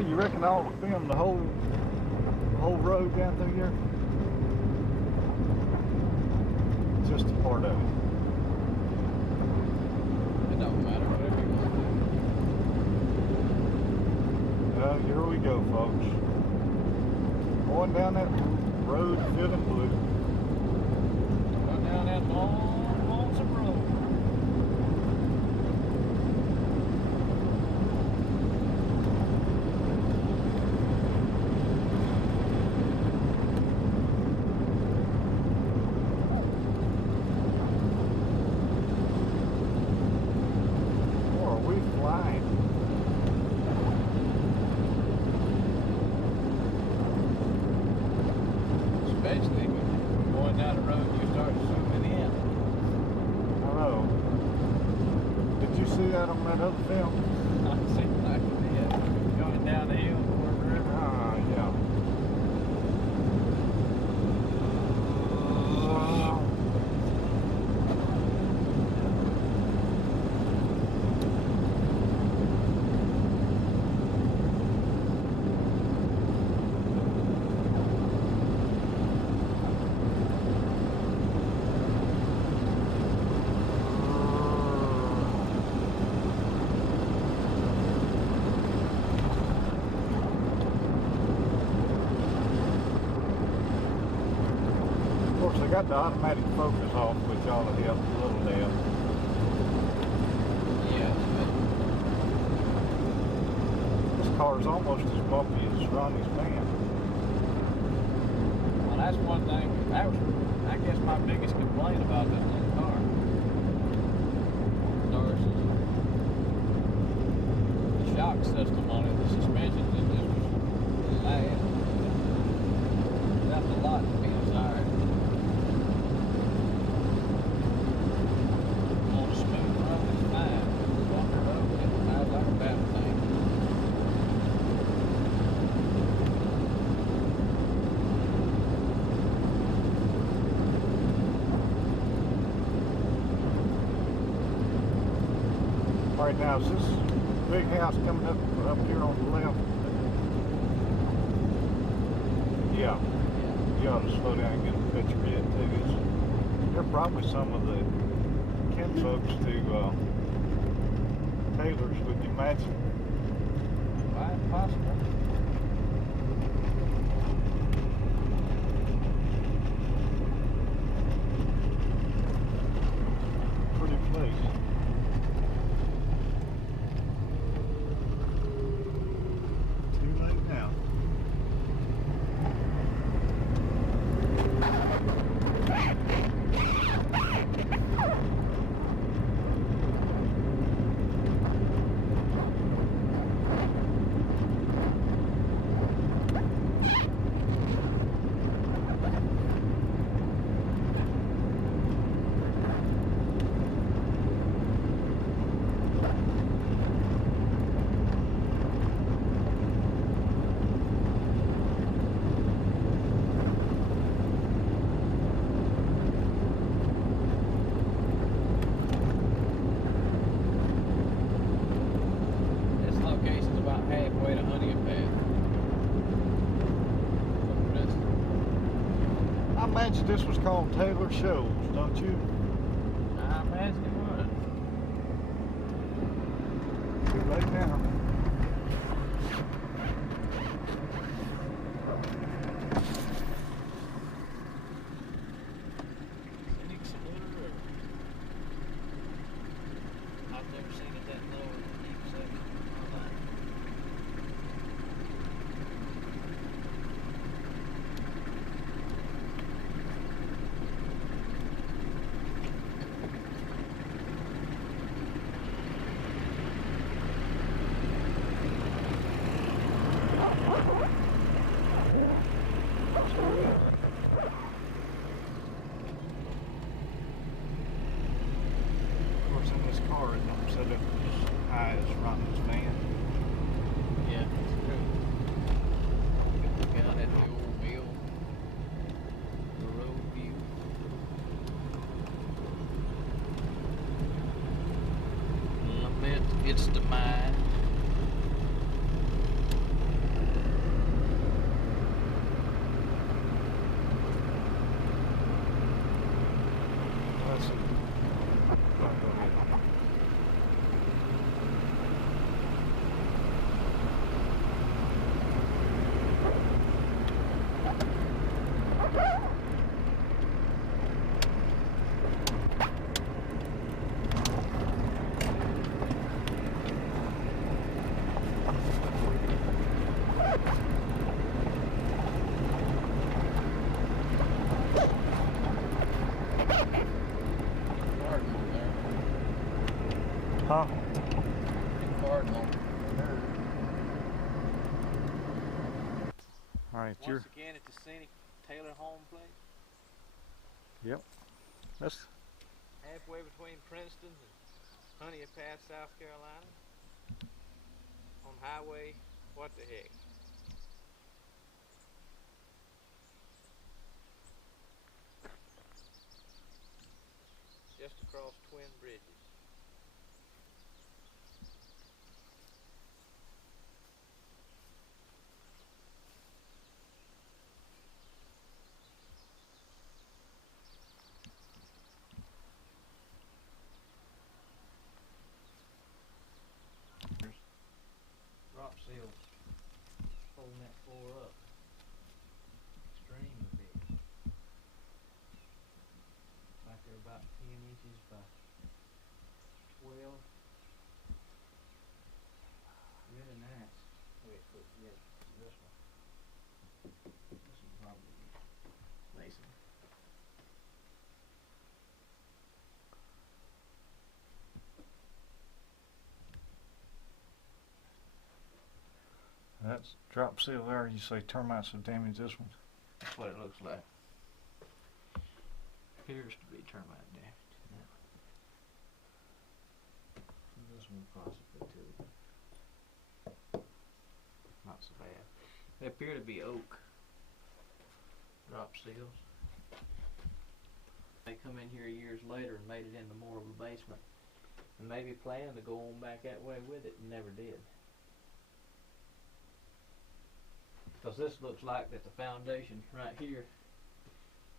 Well, you reckon I'll film the whole road down through here? Just a part of it. It don't matter, whatever you want to do. Here we go, folks. Going down that road filled in blue. Going down that long, lonesome road. Especially when you're going down the road, you start zooming in. I know. Did you see that on that other film? I see like it is. Going down the hill toward the river. Ah, yeah. I got the automatic focus off, which ought to help a little bit. Yeah. This car's almost as bumpy as Ronnie's van. Well, that's one thing. That was, I guess, my biggest complaint about this little car. The shock system on it, the suspension, it just was bad. Left a lot to be desired. On a smooth road is fine. Bumpy road, it sounds like a bad thing. All right, now is this big house coming up here on the left? Yeah. You ought to slow down and get a picture of it too. They're probably some of the kinfolks to Taylor's, would you imagine? Quite possible. Pretty place. Too late now. Halfway to Honea Path. I imagine this was called Taylor Shows, don't you? I imagine it would. Too late now. Scenic splitter, or I've never seen it that low in a deep section in my life. Of course, in this car, it don't set up as high as Ronnie's van. Yeah, that's true. Look out at the old mill. The road view. Lament its demise. listen. Go ahead. Huh? Cardinal. All right, Once again at the scenic Taylor home place. Yep. That's Halfway between Princeton and Honea Path, South Carolina. On highway, what the heck? Just across Twin Bridges. Drop seals holding that floor up extremely big. Like they're about 10 inches by 12. Really nice. Wait, look, yeah, this one. This one probably mason. That's drop seal there. You say termites have damaged this one. That's what it looks like. Appears to be termite damage. Yeah. This one possibly too. Not so bad. They appear to be oak drop seals. They come in here years later and made it into more of a basement, and maybe planned to go on back that way with it and never did. Because this looks like that the foundation right here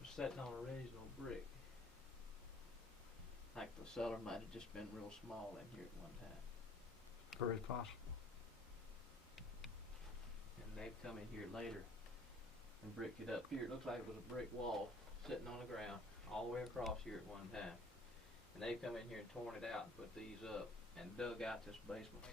was sitting on original brick. Like the cellar might have just been real small in here at one time. Very possible. And they've come in here later and bricked it up here. It looks like it was a brick wall sitting on the ground all the way across here at one time. And they've come in here and torn it out and put these up and dug out this basement.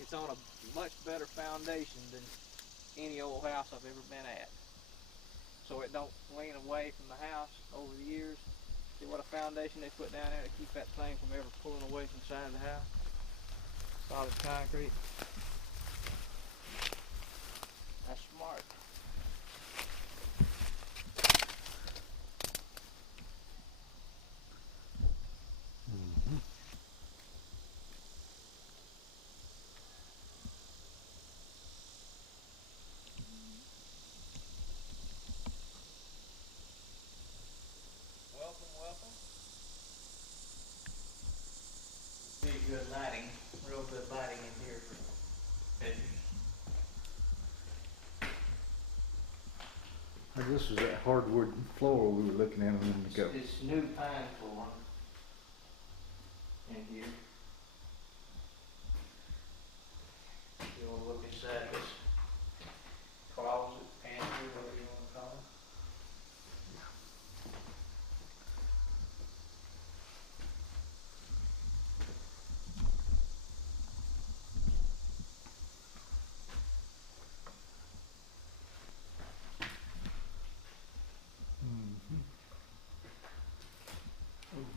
It's on a much better foundation than any old house I've ever been at. So it don't lean away from the house over the years. See what a foundation they put down there to keep that thing from ever pulling away from the side of the house? Solid concrete. That's smart. Pretty good lighting, real good lighting in here for pictures. This is that hardwood floor we were looking at a minute ago. It's new pine floor in here. You want to look inside this closet, pantry, whatever you want to call it.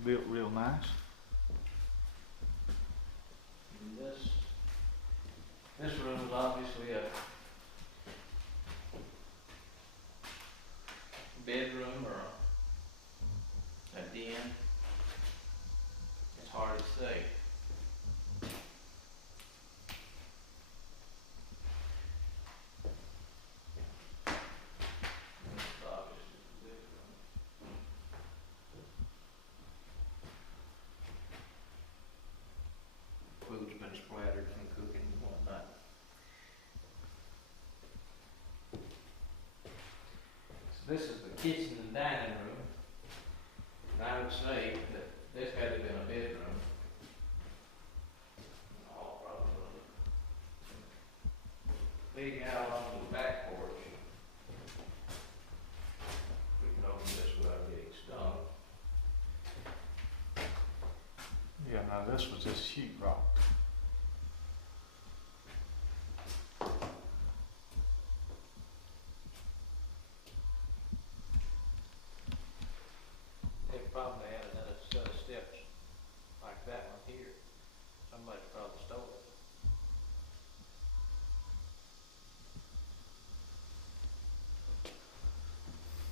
Built real nice. And this room is obviously a bedroom or a den. It's hard to say. This is obviously the living room. This is the kitchen and dining room. And I would say that this had to have been a bedroom. Oh, probably. Leading out onto the back porch. We can open this without getting stung. Yeah, now this was just sheetrock. They probably had another set of steps like that one here. Somebody probably stole it.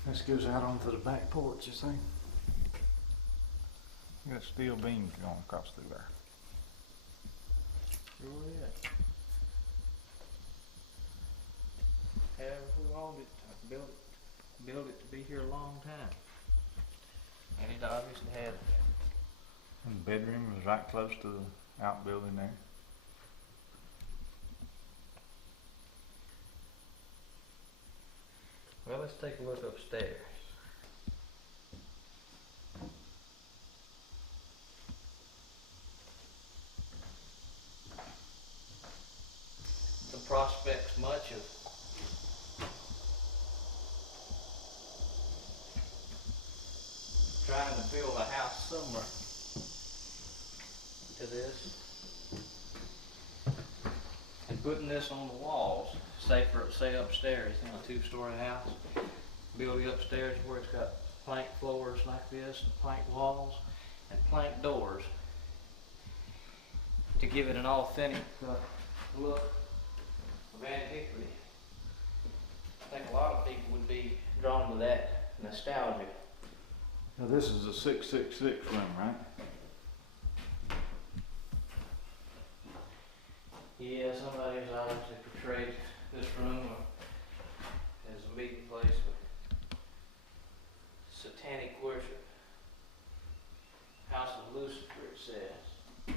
This goes out onto the back porch, you see? You got steel beams going across through there. Sure is. However we wanted it, build it to be here a long time. And it obviously had. And the bedroom was right close to the outbuilding there. Well, let's take a look upstairs. The prospects much of trying to build a house similar to this and putting this on the walls. Say upstairs in a two-story house, build it upstairs where it's got plank floors like this, and plank walls, and plank doors to give it an authentic look of antiquity. I think a lot of people would be drawn to that nostalgia. Now this is a 666 room, right? Yeah, somebody has obviously portrayed this room as a meeting place with satanic worship. House of Lucifer, it says.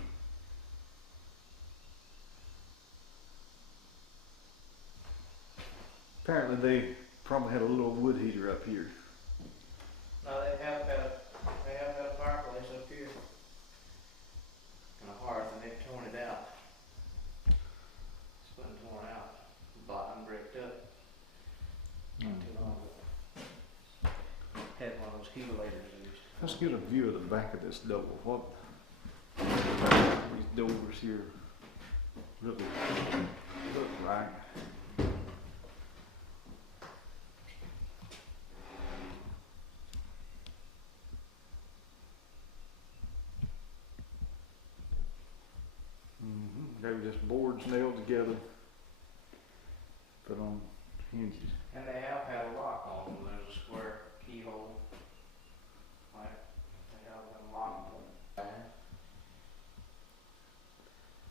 Apparently they probably had a little wood heater up here. No, they have had a fireplace up here and a hearth, and they've torn it out. It's been torn out, bottom bricked up. Not too long ago. Had one of those helators used. Let's get a view of the back of this door. What these doors here look like. They were just boards nailed together, put on hinges. And they have had a lock on them. There's a square keyhole. Like, they have them locked on.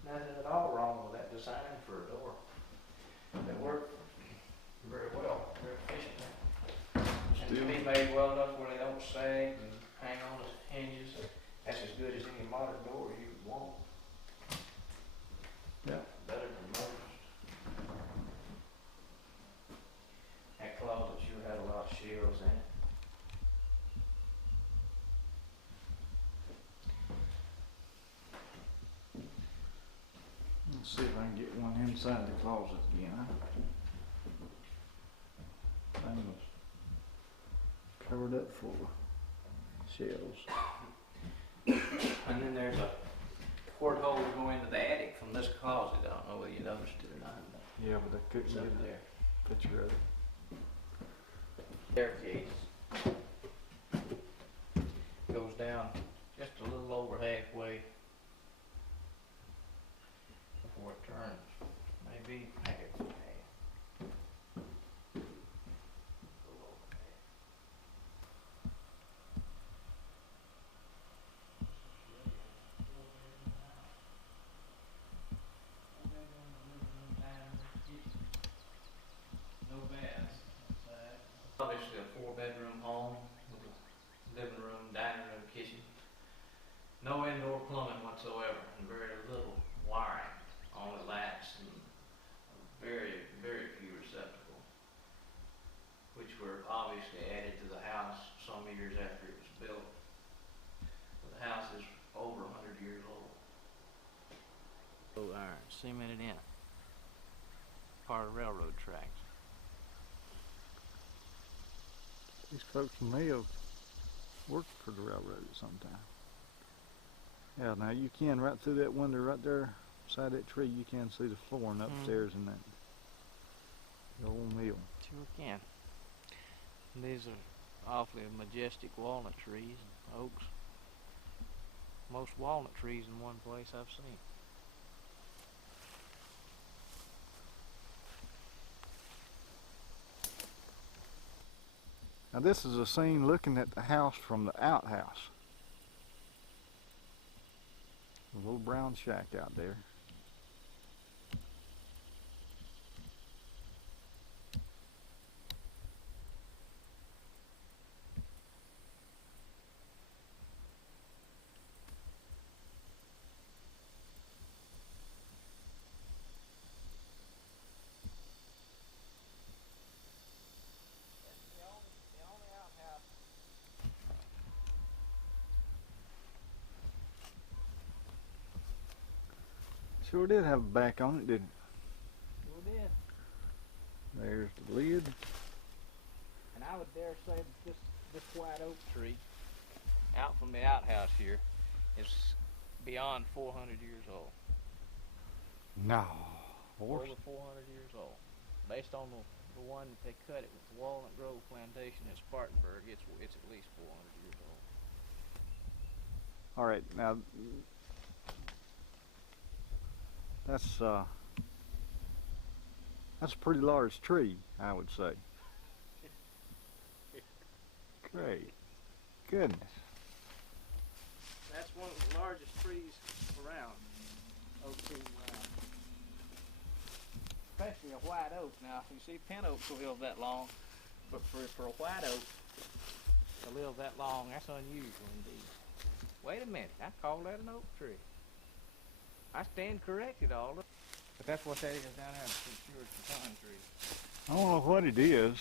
Nothing at all wrong with that design for a door. They work very well, very efficient. And to be made well enough where they don't sag and hang on to hinges. That's as good as any modern door you would want. Yeah. Better than most. That closet sure had a lot of shelves in it. Let's see if I can get one inside the closet again. Thing was covered up full of shelves. And then there's a porthole to go into the attic from this closet. I don't know whether you noticed it or not. Yeah, but I couldn't It's get up a there. picture of it. Staircase goes down just a little over halfway before it turns. Maybe half. Obviously a 4-bedroom home with a living room, dining room, kitchen. No indoor plumbing whatsoever, and very little wiring, only lights and very, very few receptacles, which were obviously obviously added to the house some years after it was built. But the house is over 100 years old. Old iron, cemented in. Part of railroad tracks. These folks may have worked for the railroad at some time. Yeah, now you can, right through that window right there, beside that tree, you can see the flooring upstairs in that old mill. Sure can. And these are awfully majestic walnut trees and oaks. Most walnut trees in one place I've seen. Now this is a scene looking at the house from the outhouse. A little brown shack out there. Sure did have a back on it, didn't it? Sure did. There's the lid. And I would dare say that this white oak tree out from the outhouse here is beyond 400 years old. No. Over 400 years old. Based on the one that they cut it with, the Walnut Grove Plantation in Spartanburg, it's at least 400 years old. All right, now that's a pretty large tree, I would say. Great. Goodness. That's one of the largest trees around. Oak trees around. Especially a white oak. Now, you see, pin oaks will live that long, but for a white oak to live that long, that's unusual indeed. Wait a minute, I call that an oak tree. I stand corrected, Alder. But that's what that is down there. I'm pretty sure it's a pine tree. I don't know what it is.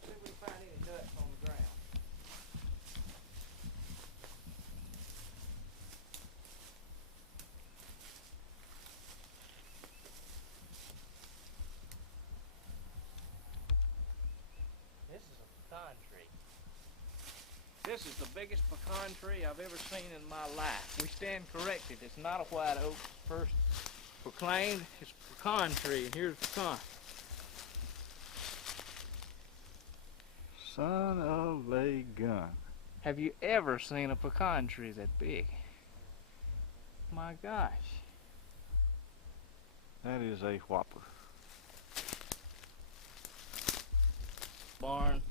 Let's see if we can find any nuts on the ground. This is a pecan tree. This is the biggest pecan tree I've ever seen in my life. We stand corrected. It's not a white oak. First proclaimed, it's a pecan tree. And here's pecan. Son of a gun. Have you ever seen a pecan tree that big? My gosh. That is a whopper. Barn.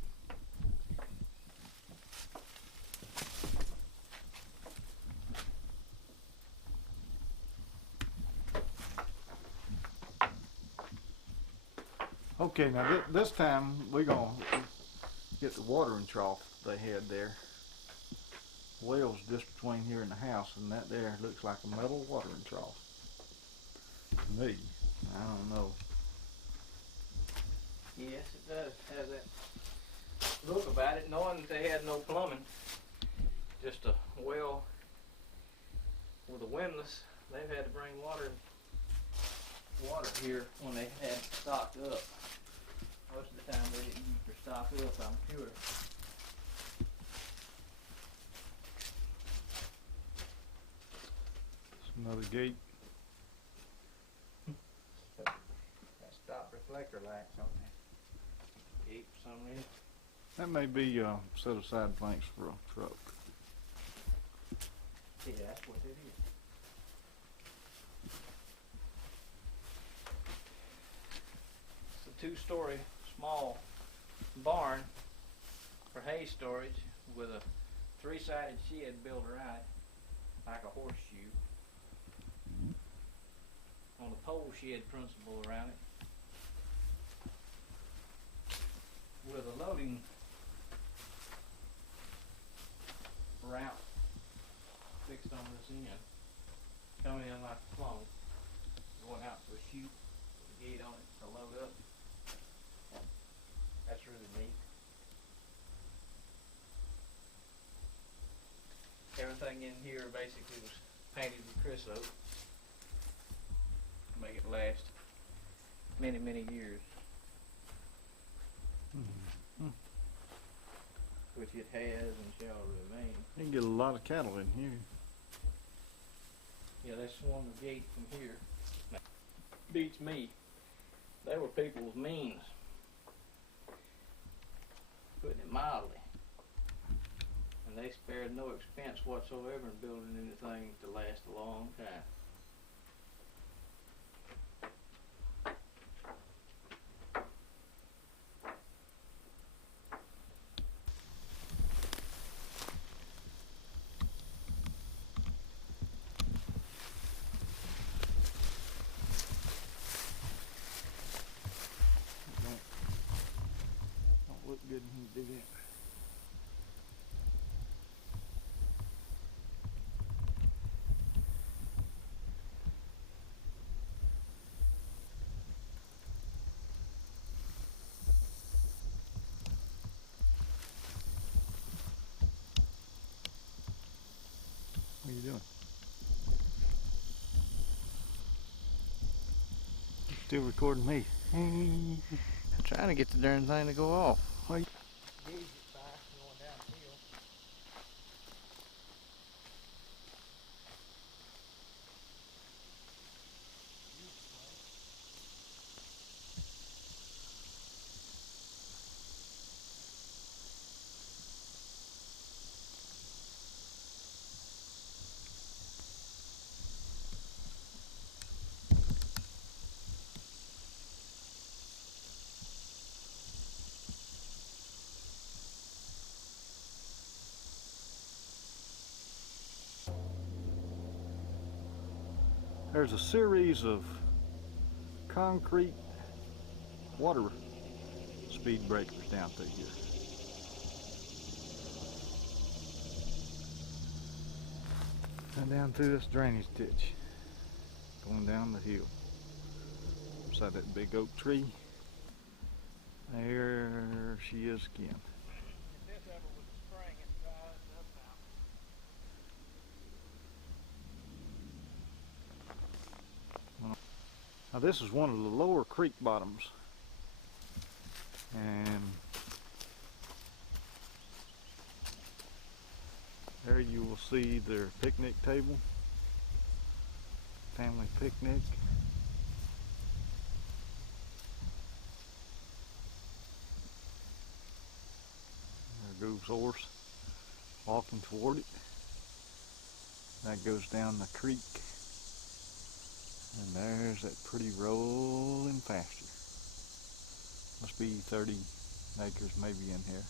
Okay, now this time we're gonna get the watering trough they had there. Well's just between here and the house, and that there looks like a metal watering trough to me. I don't know. Yes, it does. It has that look about it, knowing that they had no plumbing. Just a well with a windlass. They've had to bring water here when they had stocked up. Most of the time they didn't use their stock up, I'm sure. It's another gate. That stop reflector lights on that gate for some reason. That may be set aside planks for a truck. Yeah, that's what it is. It's a two-story small barn for hay storage with a three-sided shed built around it like a horseshoe on a pole shed principle around it with a loading route fixed on this end, coming in like a funnel, going out to a chute with a gate on it to load up. That's the basically was painted with creosote. Make it last many, many years. Which it has and shall remain. You can get a lot of cattle in here. Yeah, they swung the gate from here. Beats me. They were people's means. Putting it mildly. And they spared no expense whatsoever in building anything to last a long time. Don't look good when you do that. What are you doing? You're still recording me. I'm trying to get the darn thing to go off. Why you- Gauge it fast going downhill. There's a series of concrete water speed breakers down through here. And down through this drainage ditch, going down the hill. Beside that big oak tree. There she is again. If this ever was a spring, it dries up now. Now this is one of the lower creek bottoms, and there you will see their picnic table, family picnic. There goes horse walking toward it. That goes down the creek. And there's that pretty rolling pasture. Must be 30 acres maybe in here.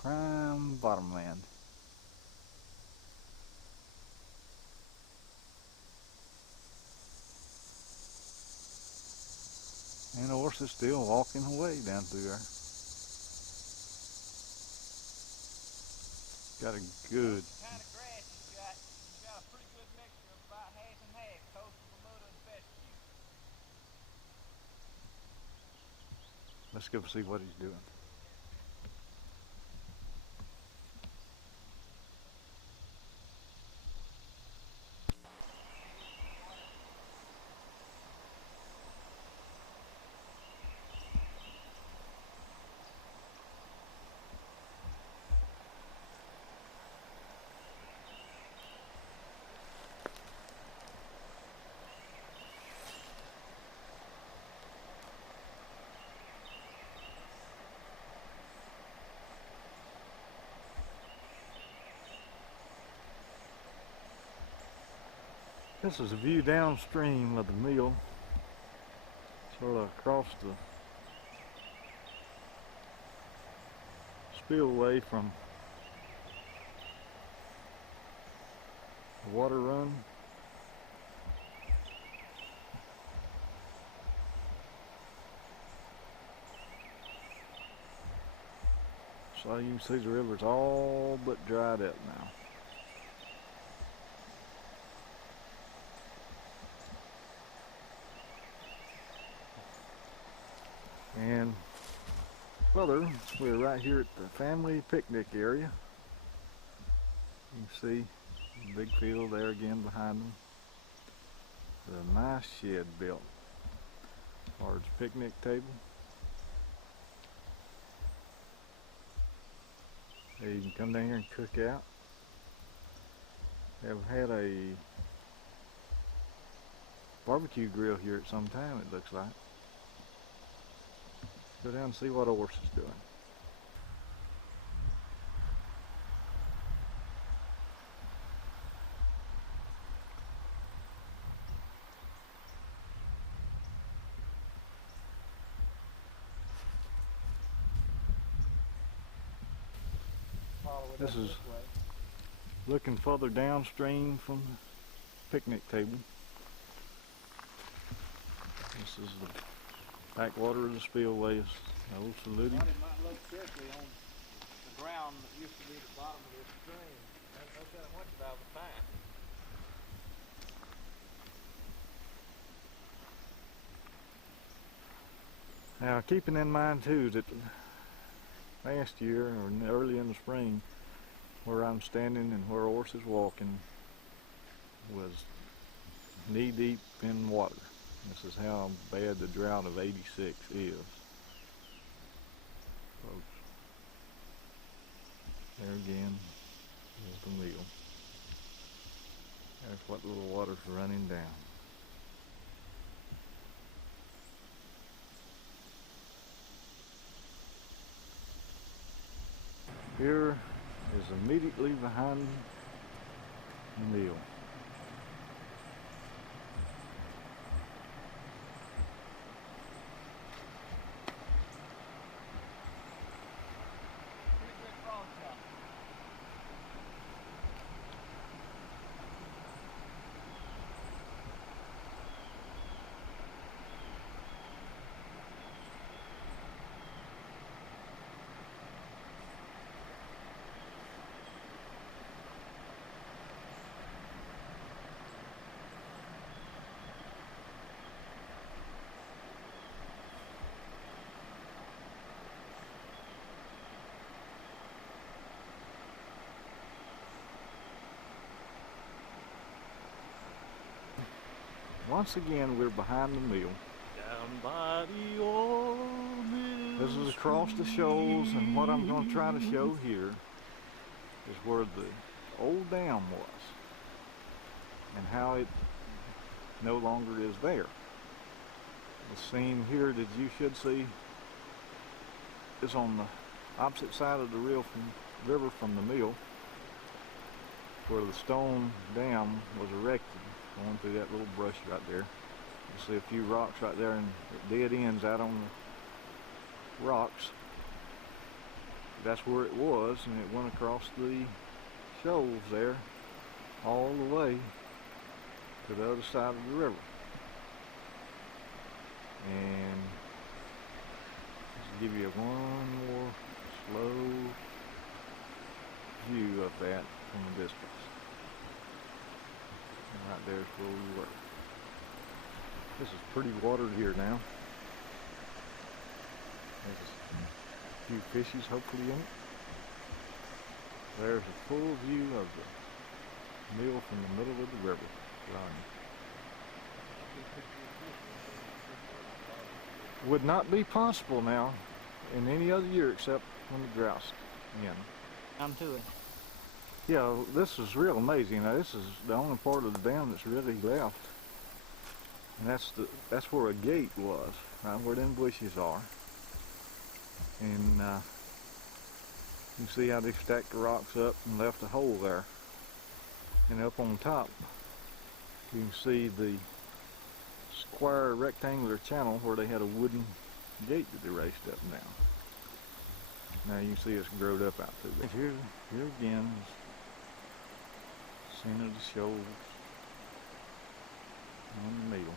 Prime bottomland. And the horse is still walking away down through there. Got a good Kind of grass you got a pretty good mixture of about half and half, coastal Bermuda and fescue. Let's go see what he's doing. This is a view downstream of the mill, sort of across the spillway from the water run. So you can see the river's all but dried up now. And further, we're right here at the family picnic area. You can see the big field there again behind them. A nice shed built. Large picnic table. You can come down here and cook out. They've had a barbecue grill here at some time, it looks like. Go down and see what Orse is doing. This is looking further downstream from the picnic table. This is the backwater of the spillway, old Saluti. It might look strictly on the ground that used to be the bottom of this stream. That's not much about the time. Now, keeping in mind too that last year or early in the spring, where I'm standing and where Orse is walking was knee deep in water. This is how bad the drought of '86 is. Folks, there again is the mill. There's what little water's running down. Here is immediately behind the mill. Once again, we're behind the mill. Down by the old mill. This is across the shoals, and what I'm going to try to show here is where the old dam was and how it no longer is there. The scene here that you should see is on the opposite side of the river from the mill, where the stone dam was erected. Going through that little brush right there. You see a few rocks right there, and it dead ends out on the rocks. That's where it was, and it went across the shoals there all the way to the other side of the river. And just give you one more slow view of that from a distance. And right there's where we were. This is pretty watered here now. There's a few fishes hopefully in it. There's a full view of the mill from the middle of the river running. Would not be possible now in any other year except when the drought's in. I'm to it. Yeah, this is real amazing. Now, this is the only part of the dam that's really left, and that's where a gate was, right where them bushes are. And you can see how they stacked the rocks up and left a hole there. And up on top, you can see the square rectangular channel where they had a wooden gate that they raised up and down. Now you can see it's growed up out through there. Here again, scene of the shoals on the mill.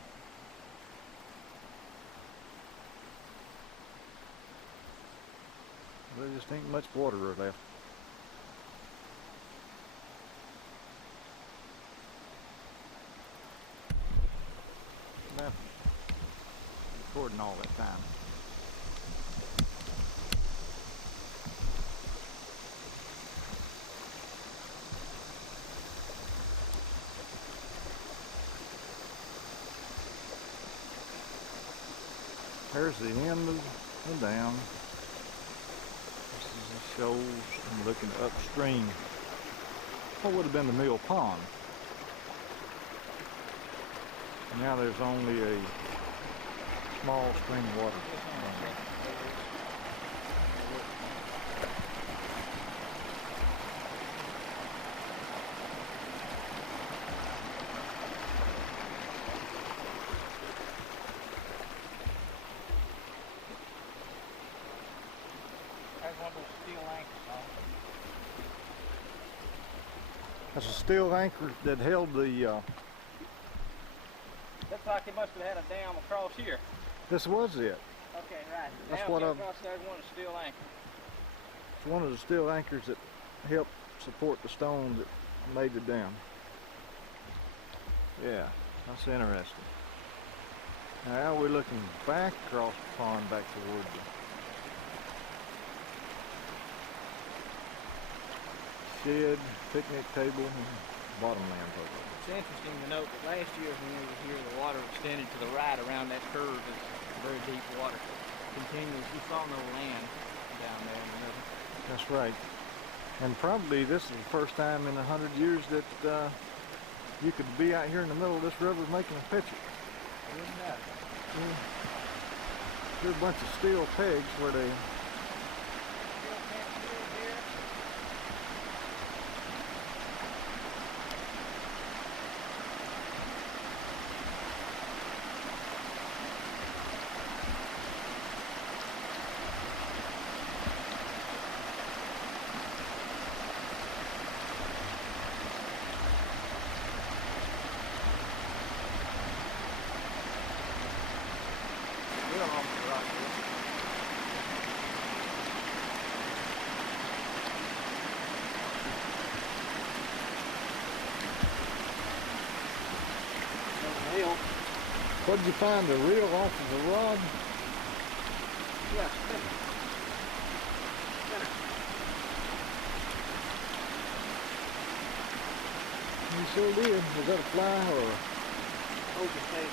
There just ain't much water left. Now, recording all that time. the end of the dam. This is the shoals. I'm looking upstream. What would have been the mill pond. Now there's only a small stream of water. There's one of those steel anchors on it. That's a steel anchor that held the, Looks like it must have had a dam across here. this was it. Okay, right. That's Dam what came I've- across there's one of the steel anchors. It's one of the steel anchors that helped support the stone that made the dam. Yeah, that's interesting. Now we're looking back across the pond back toward the shed, picnic table, and bottomland program. It's interesting to note that last year when we were here, the water extended to the right around that curve. It's very deep water. Continuous. You saw no land down there in the middle. That's right. And probably this is the first time in 100 years that you could be out here in the middle of this river making a picture. Isn't that? There's a bunch of steel pegs where they What did you find, the reel off of the rod? Yeah, spinner. You sure did. Was that a fly or Open tape.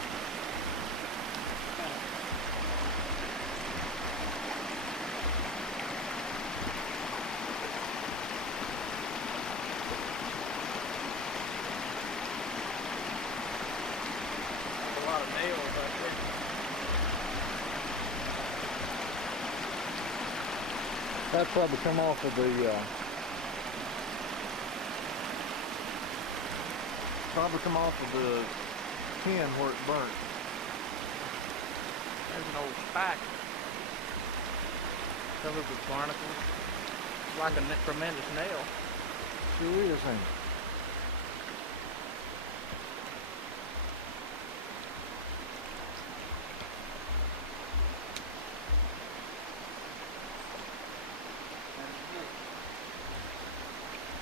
A lot of nails right there. that probably come off of the tin where it burnt. There's an old spike covered with barnacles. It's like a tremendous nail. Sure is, ain't it?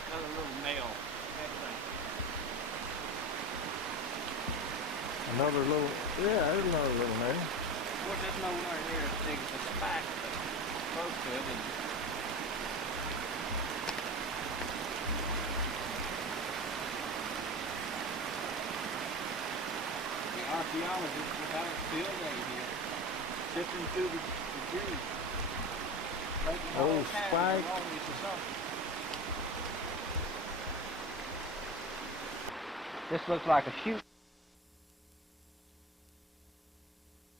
Another little nail. Another little, yeah, there's another little nail. Of course, there's no nowhere near as big as the spike, but close to it. And the archaeologists were having a field day here, sifting through the debris, taking all Old kinds spike. of erroneous assumptions. This looks like a chute